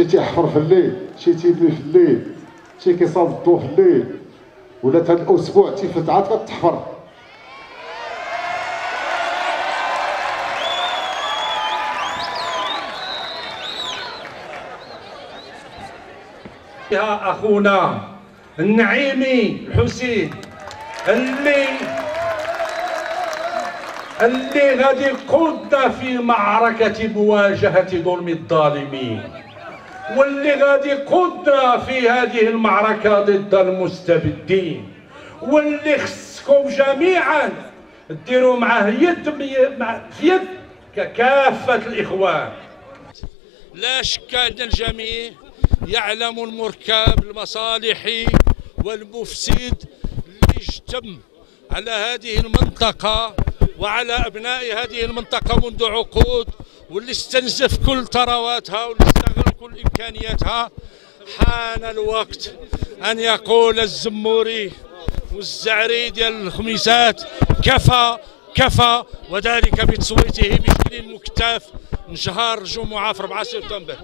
شي تيحفر في الليل، شي تيبني في الليل، شي كيصاوب الضو في الليل، ولات هذا الاسبوع تيفت عاد كتحفر. يا اخونا النعيمي الحسين اللي غادي يقودنا في معركة مواجهة ظلم الظالمين، واللي غادي يقودنا في هذه المعركة ضد المستبدين، واللي خصكم جميعا ديروا معاه يد في يد ككافة الإخوان. لا شك أن الجميع يعلم المركب المصالحي والمفسد اللي اجتم على هذه المنطقة وعلى أبناء هذه المنطقة منذ عقود، واللي استنزف كل ثرواتها واللي استغل كل إمكانياتها. حان الوقت أن يقول الزموري والزعري ديال الخميسات كفى كفى، وذلك بتصويته بشكل مكتف نهار الجمعة في 4 سبتمبر.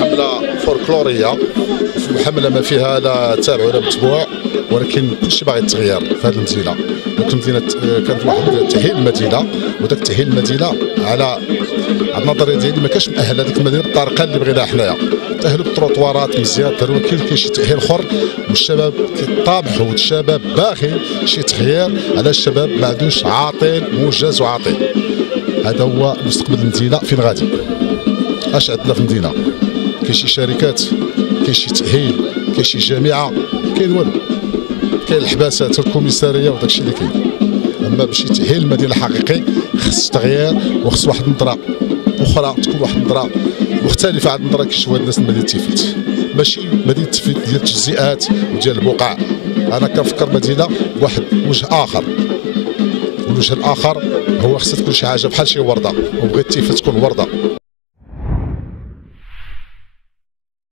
حملة فولكلورية، حملة ما فيها لا تابع ولا متبوع، ولكن كلشي باغي التغيير في هذه المدينة. المدينة كانت واحد تأهيل المدينة، وداك تأهيل المدينة على النظرية ديالي ما كانش مأهل هذيك المدينة بالطريقة اللي بغيناها حنايا. تأهلوا بالتروطوارات مزيان، داروا كاين شي تأهيل اخر، والشباب كيطامحوا والشباب باغي شي تغيير على الشباب ما عندوش عاطل موجز وعاطل. هذا هو مستقبل المدينة فين غادي. اش عندنا في المدينه؟ كاين شي شركات، كاين شي تاهيل، كاين شي جامعه، كاين والو. كاين الحباسات والكوميساريه وداك الشيء اللي كاين. اما باش يتاهل المدينه حقيقي خص تغيير وخص واحد النظره اخرى، تكون واحد النظره مختلفه عن النظره كيشوفها الناس من مدينه تيفلت. ماشي مدينه تيفلت ديال التجزئات وديال البقع. انا كنفكر مدينه بواحد وجه اخر، والوجه الاخر هو خصها تكون شي حاجه بحال شي ورده، وبغيت تيفلت تكون ورده.